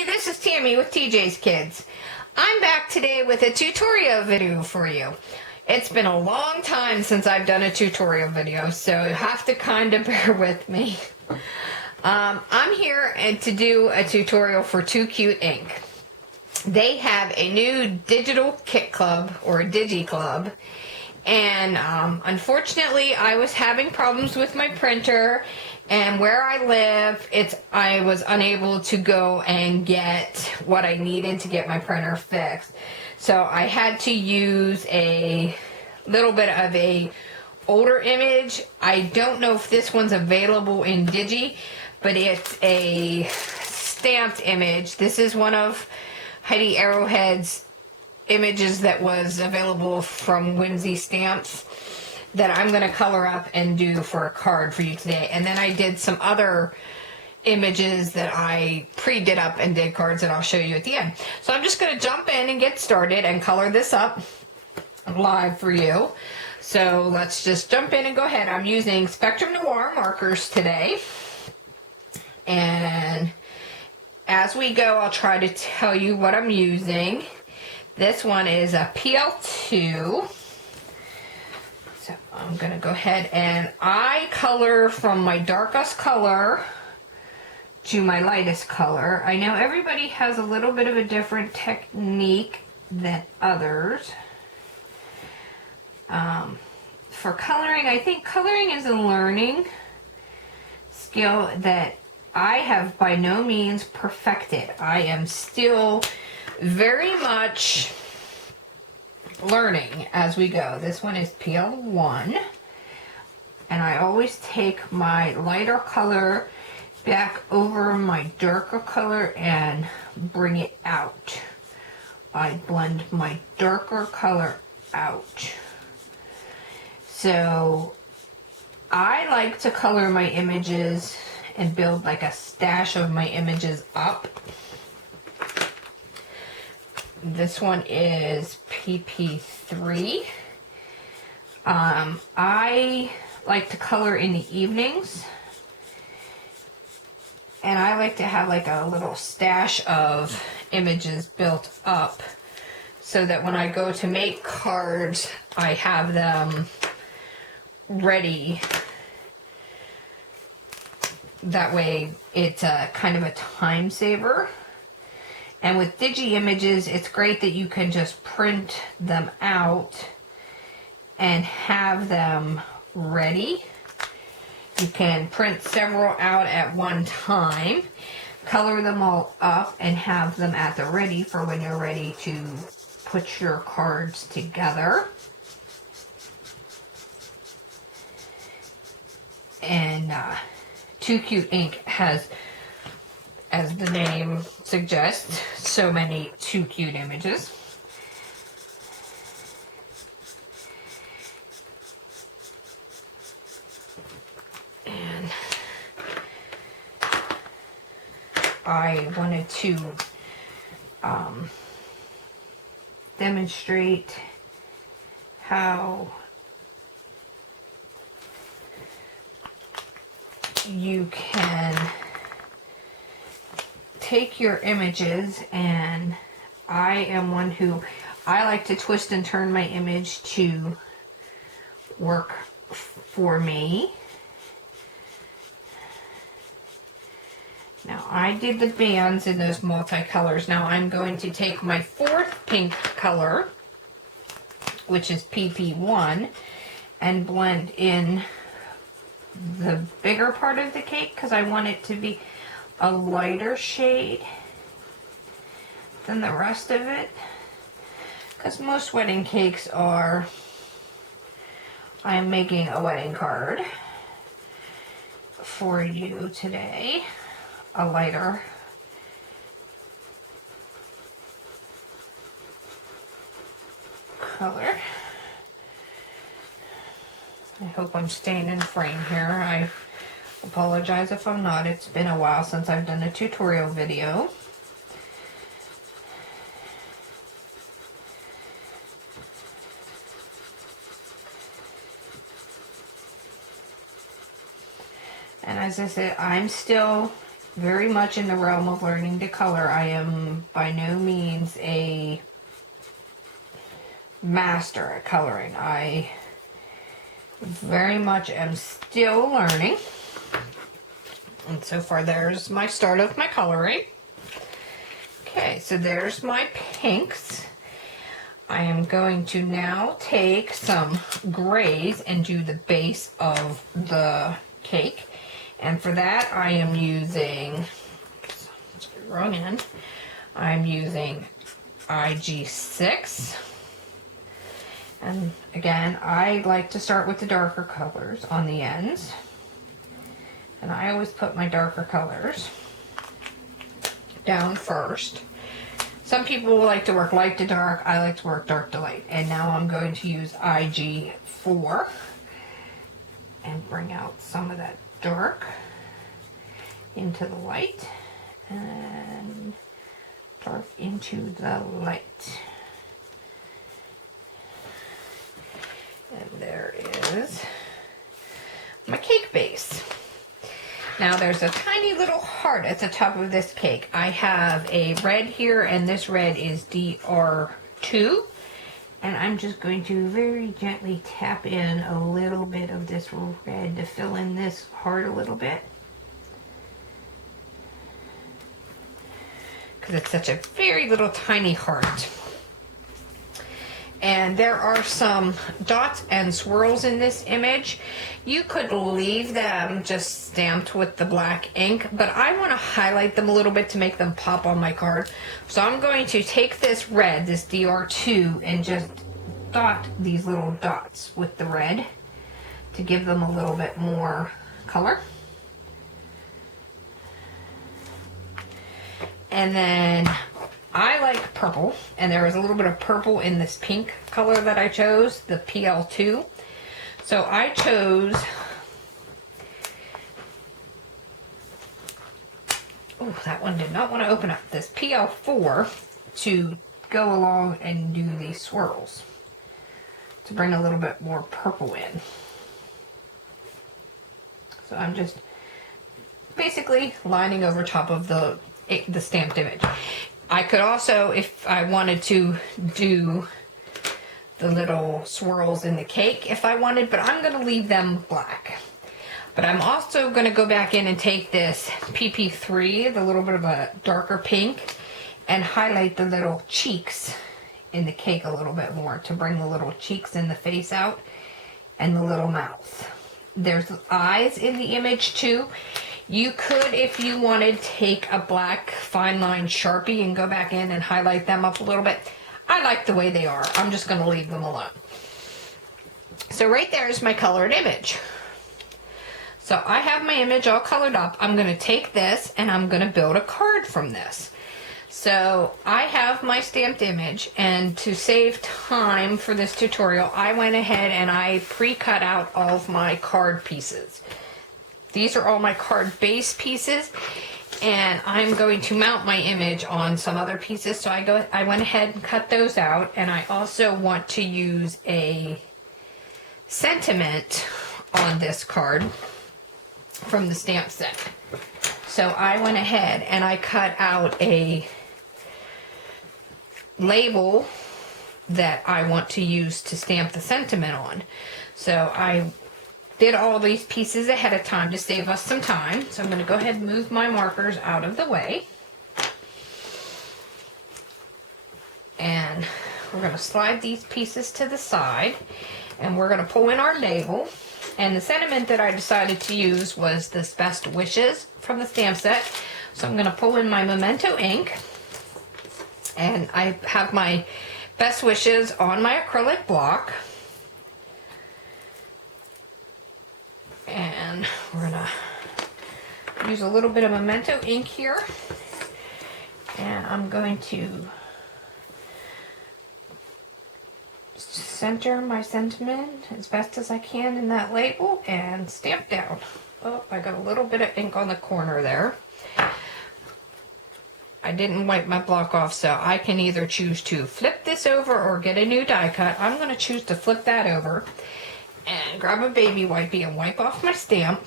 Hey, this is Tammy with TJ's Kids. I'm back today with a tutorial video for you. It's been a long time since I've done a tutorial video, so you have to kind of bear with me. I'm here to do a tutorial for Too Cute Inc. They have a new digital kit club, or a Digi Club, and unfortunately I was having problems with my printer, and where I live, I was unable to go and get what I needed to get my printer fixed. So I had to use a little bit of a older image. I don't know if this one's available in Digi, but it's a stamped image. This is one of Heidi Arrowhead's images that was available from Whimsy Stamps that I'm going to color up and do for a card for you today. And then I did some other images that I pre-did up and did cards that I'll show you at the end. So I'm just going to jump in and get started and color this up live for you. So let's just jump in and go ahead. I'm using Spectrum Noir markers today. And as we go, I'll try to tell you what I'm using. This one is a PL2. So I'm going to go ahead and I color from my darkest color to my lightest color. I know everybody has a little bit of a different technique than others. For coloring, I think coloring is a learning skill that I have by no means perfected. I am still very much learning as we go. This one is PL1, and I always take my lighter color back over my darker color and bring it out. I blend my darker color out. So I like to color my images and build like a stash of my images up. This one is PP3. I like to color in the evenings, and I like to have like a little stash of images built up so that when I go to make cards, I have them ready. That way it's a kind of a time saver. And with Digi images, it's great that you can just print them out and have them ready. You can print several out at one time, color them all up, and have them at the ready for when you're ready to put your cards together. And Too Cute Inc. has, as the name suggests, so many Too Cute images. And I wanted to demonstrate how you can take your images, and I am one who I like to twist and turn my image to work for me. Now I did the bands in those multicolors. Now I'm going to take my fourth pink color, which is PP1, and blend in the bigger part of the cake because I want it to be a lighter shade than the rest of it, because most wedding cakes are, I'm making a wedding card for you today, a lighter color. I hope I'm staying in frame here. I apologize if I'm not. It's been a while since I've done a tutorial video. And as I said, I'm still very much in the realm of learning to color. I am by no means a master at coloring. I very much am still learning. And so far, there's my start of my coloring. Okay, so there's my pinks. I am going to now take some grays and do the base of the cake. And for that, I am using, wrong end, I'm using IG6. And again, I like to start with the darker colors on the ends. And I always put my darker colors down first. Some people like to work light to dark. I like to work dark to light. And now I'm going to use IG4 and bring out some of that dark into the light and dark into the light. And there is my cake base. Now there's a tiny little heart at the top of this cake. I have a red here, and this red is DR2. And I'm just going to very gently tap in a little bit of this red to fill in this heart a little bit. Because it's such a very little tiny heart. And there are some dots and swirls in this image. You could leave them just stamped with the black ink, but I want to highlight them a little bit to make them pop on my card. So I'm going to take this red, this DR2, and just dot these little dots with the red to give them a little bit more color. And then I like purple, and there is a little bit of purple in this pink color that I chose, the PL2. So I chose, oh, that one did not want to open up, this PL4 to go along and do these swirls, to bring a little bit more purple in. So I'm just basically lining over top of the stamped image. I could also, if I wanted to, do the little swirls in the cake if I wanted, but I'm going to leave them black. But I'm also going to go back in and take this PP3, the little bit of a darker pink, and highlight the little cheeks in the cake a little bit more to bring the little cheeks in the face out and the little mouth. There's eyes in the image too. You could, if you wanted, take a black fine line Sharpie and go back in and highlight them up a little bit. I like the way they are. I'm just going to leave them alone. So right there is my colored image. So I have my image all colored up. I'm going to take this and I'm going to build a card from this. So I have my stamped image, and to save time for this tutorial, I went ahead and I pre-cut out all of my card pieces. These are all my card base pieces, and I'm going to mount my image on some other pieces. So I went ahead and cut those out, and I also want to use a sentiment on this card from the stamp set. So I went ahead and I cut out a label that I want to use to stamp the sentiment on. So I did all these pieces ahead of time to save us some time. So I'm going to go ahead and move my markers out of the way. And we're going to slide these pieces to the side, and we're going to pull in our label. And the sentiment that I decided to use was this Best Wishes from the stamp set. So I'm going to pull in my Memento ink, and I have my Best Wishes on my acrylic block. And we're going to use a little bit of Memento ink here. And I'm going to center my sentiment as best as I can in that label and stamp down. Oh, I got a little bit of ink on the corner there. I didn't wipe my block off, so I can either choose to flip this over or get a new die cut. I'm going to choose to flip that over and grab a baby wipey and wipe off my stamp.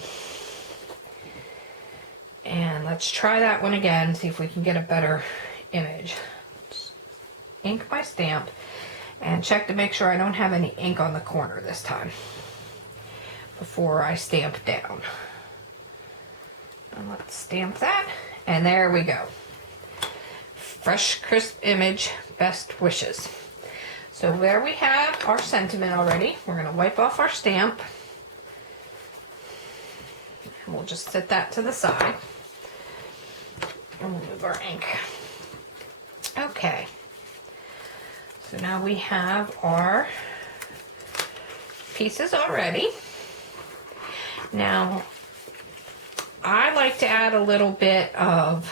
And let's try that one again, see if we can get a better image. Just ink my stamp and check to make sure I don't have any ink on the corner this time before I stamp down. And let's stamp that, and there we go. Fresh, crisp image, best wishes. So there we have our sentiment already. We're going to wipe off our stamp. And we'll just set that to the side. And we'll move our ink. Okay. So now we have our pieces already. Now, I like to add a little bit of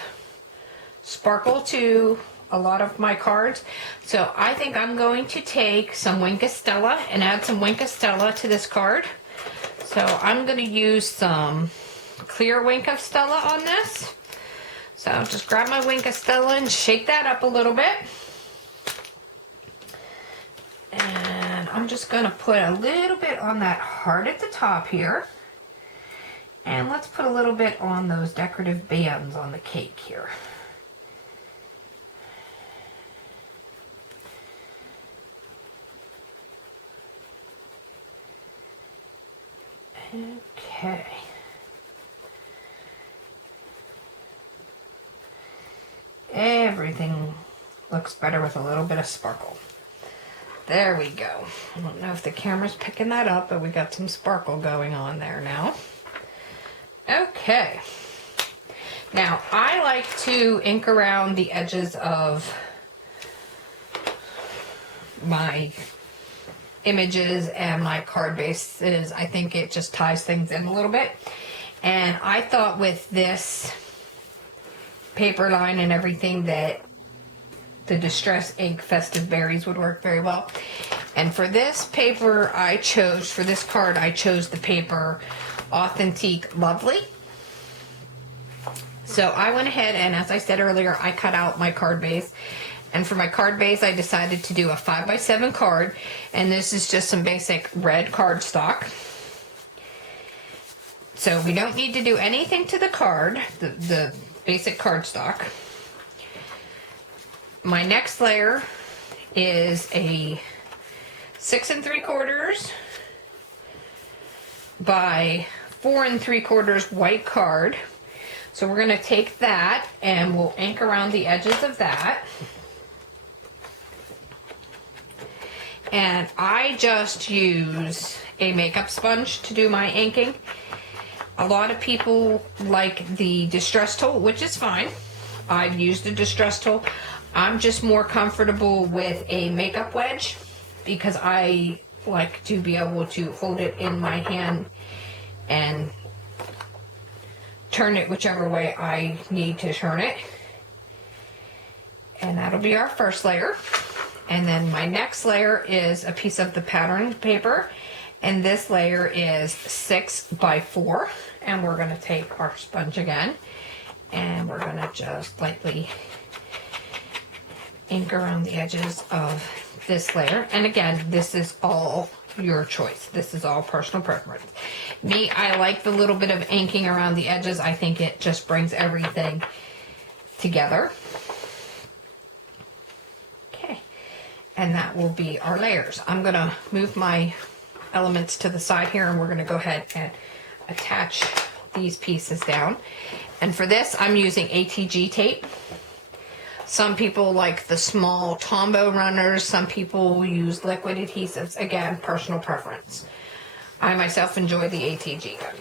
sparkle to a lot of my cards. So I think I'm going to take some Wink of Stella and add some Wink of Stella to this card. So I'm going to use some clear Wink of Stella on this. So just grab my Wink of Stella and shake that up a little bit. And I'm just going to put a little bit on that heart at the top here. And let's put a little bit on those decorative bands on the cake here. Okay. Everything looks better with a little bit of sparkle. There we go. I don't know if the camera's picking that up, but we got some sparkle going on there now. Okay. Now, I like to ink around the edges of my images and my card bases. I think it just ties things in a little bit. And I thought with this paper line and everything that the Distress Ink Festive Berries would work very well. And for this paper for this card, I chose the paper Authentique Lovely. So I went ahead and, as I said earlier, I cut out my card base. And for my card base, I decided to do a 5x7 card. And this is just some basic red cardstock. So we don't need to do anything to the card, the basic cardstock. My next layer is a 6 3/4 by 4 3/4 white card. So we're going to take that and we'll ink around the edges of that. And I just use a makeup sponge to do my inking. A lot of people like the distress tool, which is fine. I've used a distress tool. I'm just more comfortable with a makeup wedge because I like to be able to hold it in my hand and turn it whichever way I need to turn it. And that'll be our first layer. And then my next layer is a piece of the pattern paper. And this layer is 6 by 4. And we're going to take our sponge again. And we're going to just lightly ink around the edges of this layer. And again, this is all your choice. This is all personal preference. Me, I like the little bit of inking around the edges. I think it just brings everything together. Okay. And that will be our layers. I'm going to move my elements to the side here and we're going to go ahead and attach these pieces down. And for this, I'm using ATG tape. Some people like the small Tombow runners. Some people use liquid adhesives. Again, personal preference. I myself enjoy the ATG gun.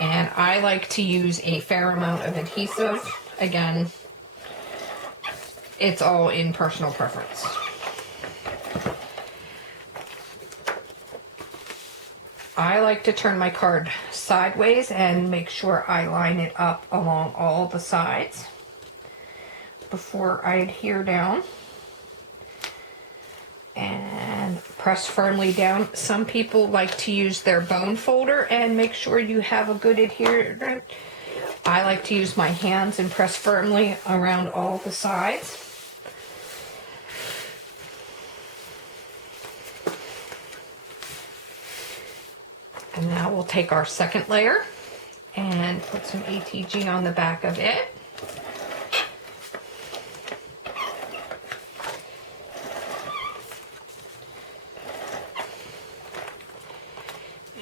And I like to use a fair amount of adhesive. Again, it's all in personal preference. I like to turn my card sideways and make sure I line it up along all the sides before I adhere down. And press firmly down. Some people like to use their bone folder and make sure you have a good adherent. I like to use my hands and press firmly around all the sides. And now we'll take our second layer and put some ATG on the back of it.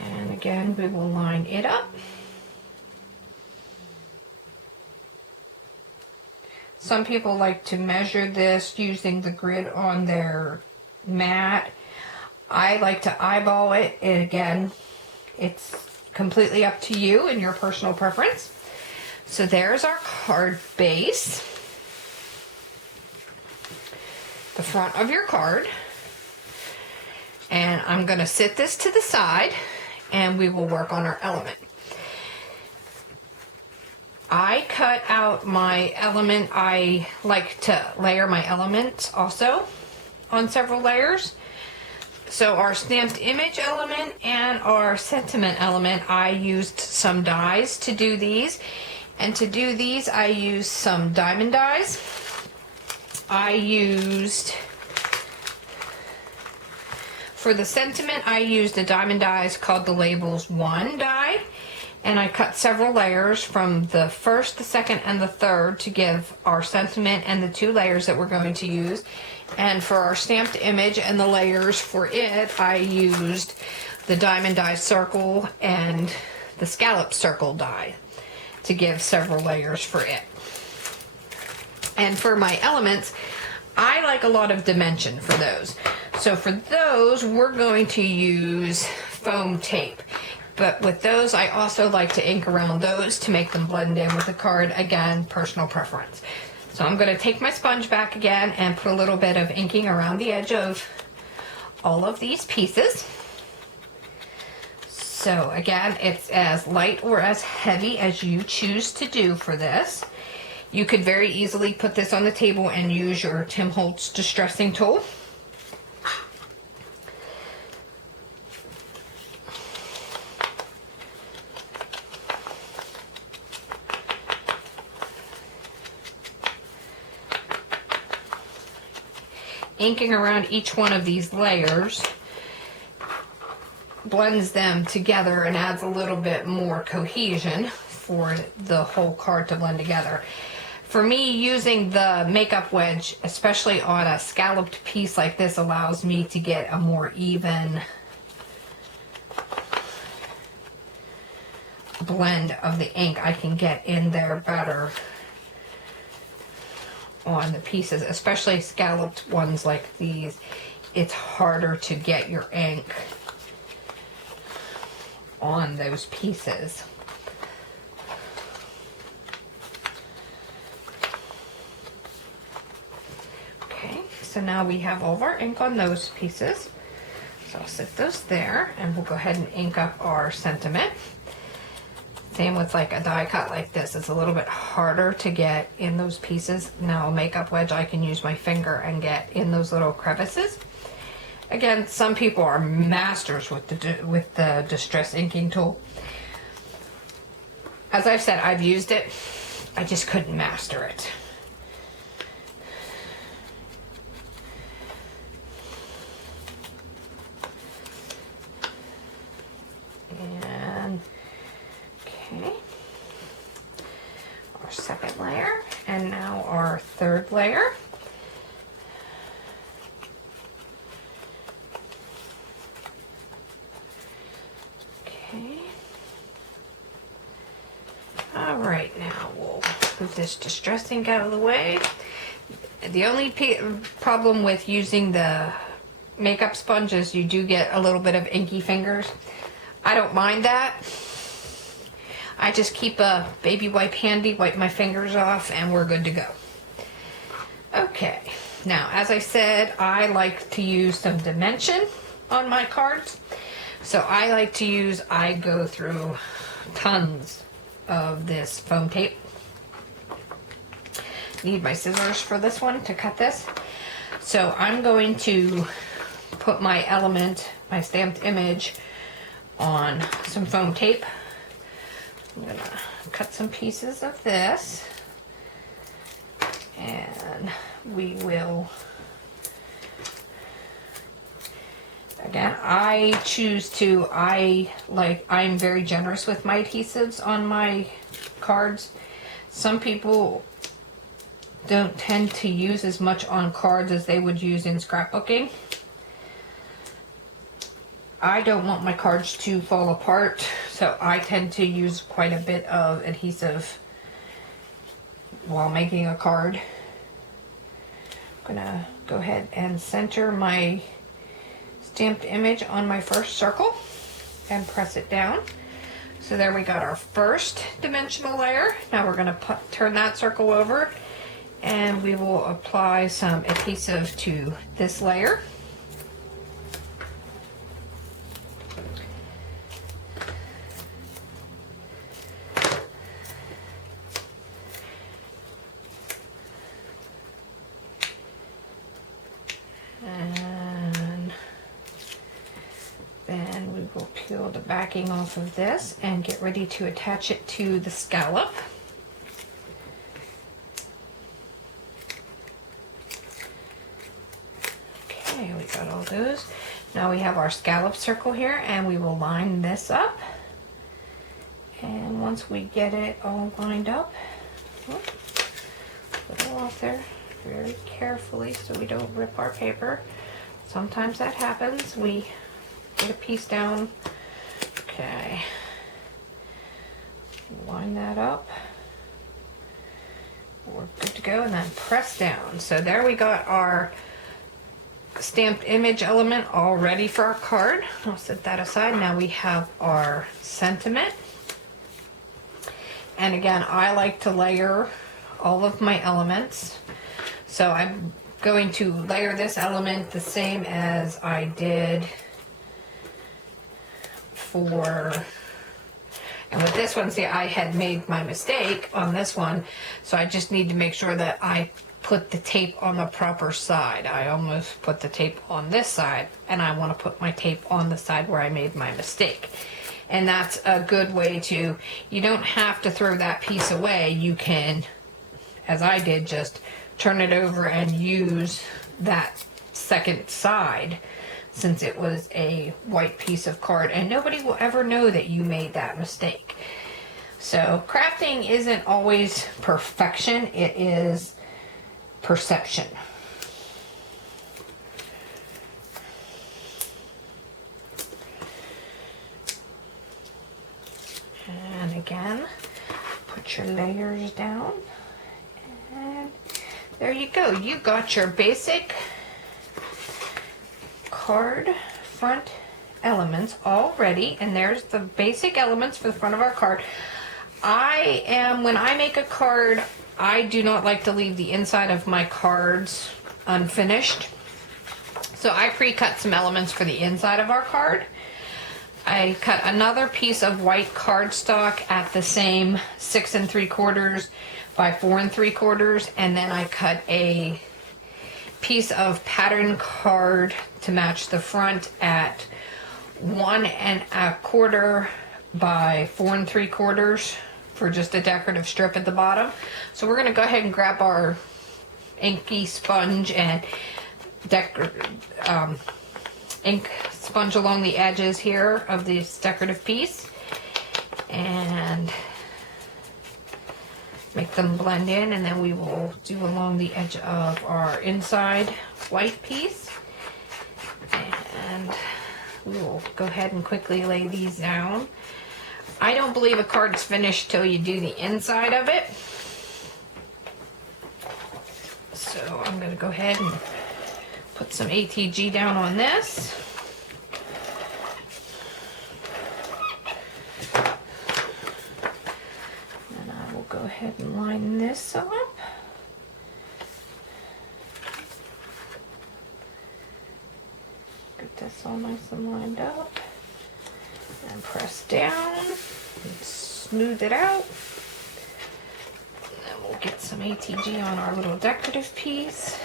And again, we will line it up. Some people like to measure this using the grid on their mat. I like to eyeball it, and again, it's completely up to you and your personal preference. So there's our card base, the front of your card. And I'm going to sit this to the side and we will work on our element. I cut out my element. I like to layer my elements also on several layers. So our stamped image element and our sentiment element, I used some dies to do these. And to do these, I used some Diemond Dies. For the sentiment, I used a Diemond Dies called the Labels 1 die. And I cut several layers from the first, the second, and the third to give our sentiment and the 2 layers that we're going to use. And for our stamped image and the layers for it, I used the Diemond Die circle and the scallop circle die to give several layers for it. And for my elements, I like a lot of dimension for those. So for those, we're going to use foam tape. But with those, I also like to ink around those to make them blend in with the card. Again, personal preference. So I'm going to take my sponge back again and put a little bit of inking around the edge of all of these pieces. So again, it's as light or as heavy as you choose to do for this. You could very easily put this on the table and use your Tim Holtz distressing tool. Inking around each one of these layers blends them together and adds a little bit more cohesion for the whole card to blend together. For me, using the makeup wedge, especially on a scalloped piece like this, allows me to get a more even blend of the ink. I can get in there better on the pieces, especially scalloped ones like these. It's harder to get your ink on those pieces. Okay, so now we have all of our ink on those pieces. So I'll set those there and we'll go ahead and ink up our sentiment. Same with like a die cut like this. It's a little bit harder to get in those pieces. Now a makeup wedge, I can use my finger and get in those little crevices. Again, some people are masters with the distress inking tool. As I've said, I've used it. I just couldn't master it. And okay, our second layer, and now our third layer. Okay. All right, now we'll move this distress ink out of the way. The only problem with using the makeup sponge is you do get a little bit of inky fingers. I don't mind that. I just keep a baby wipe handy, wipe my fingers off, and we're good to go. Okay, now as I said, I like to use some dimension on my cards. So I go through tons of this foam tape. Need my scissors for this one to cut this. So I'm going to put my element, my stamped image, on some foam tape. I'm gonna cut some pieces of this, and we will Again, I'm very generous with my adhesives on my cards. Some people don't tend to use as much on cards as they would use in scrapbooking. I don't want my cards to fall apart, so I tend to use quite a bit of adhesive while making a card. I'm gonna go ahead and center my stamped image on my first circle and press it down. So there we got our first dimensional layer. Now we're gonna turn that circle over and we will apply some adhesive to this layer. Then we will peel the backing off of this and get ready to attach it to the scallop. Okay, we got all those. Now we have our scallop circle here and we will line this up. And once we get it all lined up, put it off there very carefully so we don't rip our paper. Sometimes that happens. We get a piece down. Okay. Line that up. We're good to go, and then press down. So there we got our stamped image element all ready for our card. I'll set that aside. Now we have our sentiment. And again, I like to layer all of my elements. So I'm going to layer this element the same as I did for, and with this one, see, I had made my mistake on this one, so I just need to make sure that I put the tape on the proper side. I almost put the tape on this side, and I want to put my tape on the side where I made my mistake. And that's a good way to, you don't have to throw that piece away. You can, as I did, just turn it over and use that second side, since it was a white piece of card, and nobody will ever know that you made that mistake. So crafting isn't always perfection, it is perception. And again, put your layers down, and there you go. You got your basic card front elements all ready, and there's the basic elements for the front of our card. When I make a card, I do not like to leave the inside of my cards unfinished. So I pre-cut some elements for the inside of our card. I cut another piece of white cardstock at the same 6 3/4 by 4 3/4, and then I cut a piece of pattern card to match the front at 1 1/4 by 4 3/4 for just a decorative strip at the bottom. So we're going to go ahead and grab our inky sponge and ink sponge along the edges here of this decorative piece and make them blend in, and then we will do along the edge of our inside white piece, and we will go ahead and quickly lay these down. I don't believe a card is finished till you do the inside of it, so I'm going to go ahead and put some ATG down on this. And I will go ahead and line this up. Get this all nice and lined up. And press down and smooth it out. And then we'll get some ATG on our little decorative piece.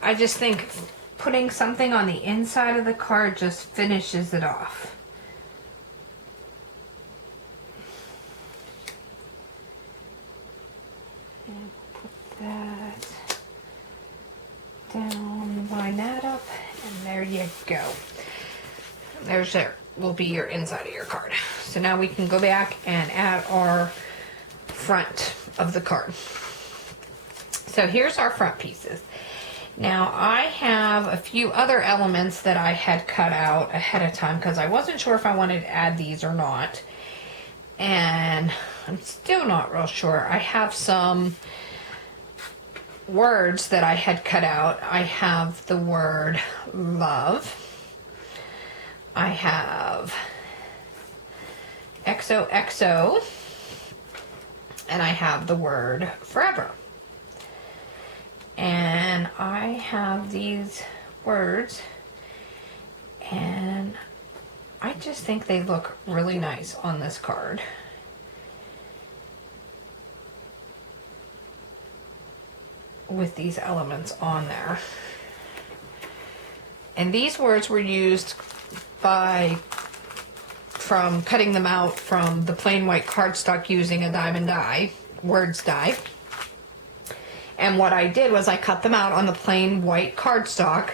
I just think putting something on the inside of the card just finishes it off. And put that down, line that up, and There you go. There will be your inside of your card. So now we can go back and add our front of the card. So here's our front pieces. Now I have a few other elements that I had cut out ahead of time because I wasn't sure if I wanted to add these or not. And I'm still not real sure. I have some words that I had cut out. I have the word love. I have XOXO. And I have the word forever. And I have these words, and I just think they look really nice on this card. With these elements on there. And these words were used from cutting them out from the plain white cardstock using a Diemond Die, words die. And what I did was I cut them out on the plain white cardstock,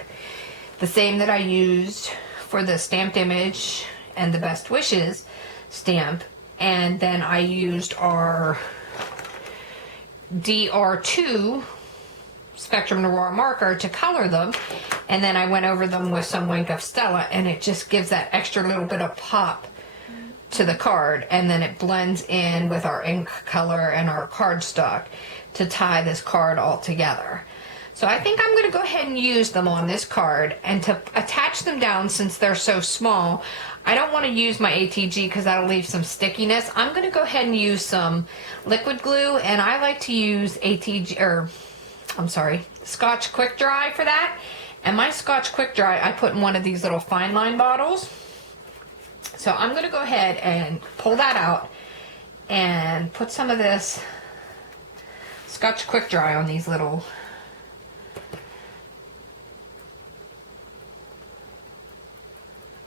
the same that I used for the stamped image and the best wishes stamp. And then I used our DR2 Spectrum Noir marker to color them. And then I went over them with some Wink of Stella, and it just gives that extra little bit of pop to the card. And then it blends in with our ink color and our cardstock to tie this card all together. So I think I'm going to go ahead and use them on this card, and to attach them down, since they're so small, I don't want to use my ATG because that'll leave some stickiness. I'm going to go ahead and use some liquid glue, and I like to use Scotch Quick Dry for that. And my Scotch Quick Dry I put in one of these little fine line bottles. So I'm going to go ahead and pull that out and put some of this Scotch Quick Dry on these little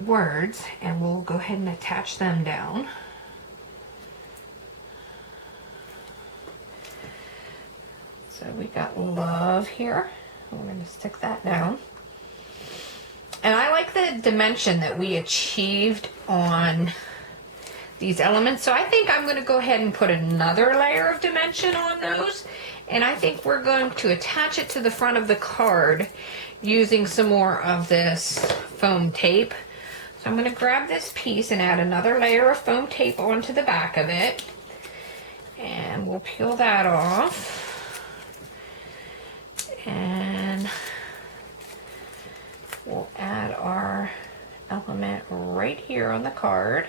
words, and we'll go ahead and attach them down. So we got love here. We're going to stick that down. And I like the dimension that we achieved on these elements. So I think I'm going to go ahead and put another layer of dimension on those. And I think we're going to attach it to the front of the card using some more of this foam tape. So I'm going to grab this piece and add another layer of foam tape onto the back of it. And we'll peel that off. And we'll add our element right here on the card.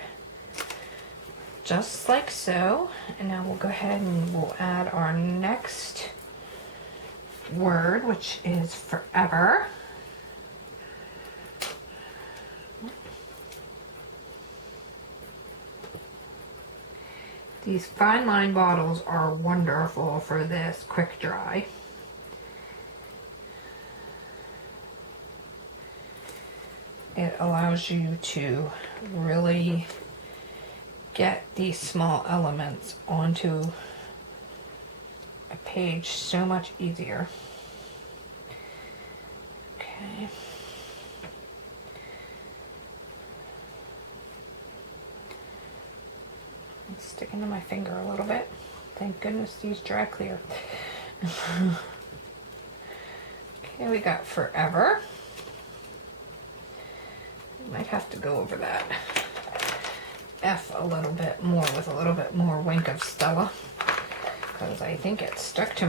Just like so. And now we'll go ahead and we'll add our next word, which is forever. These fine line bottles are wonderful for this quick dry. It allows you to really get these small elements onto a page so much easier. Okay. It's sticking to my finger a little bit. Thank goodness these dry clear. Okay, we got forever. Might have to go over that F a little bit more with a little bit more Wink of Stella, because I think it's stuck to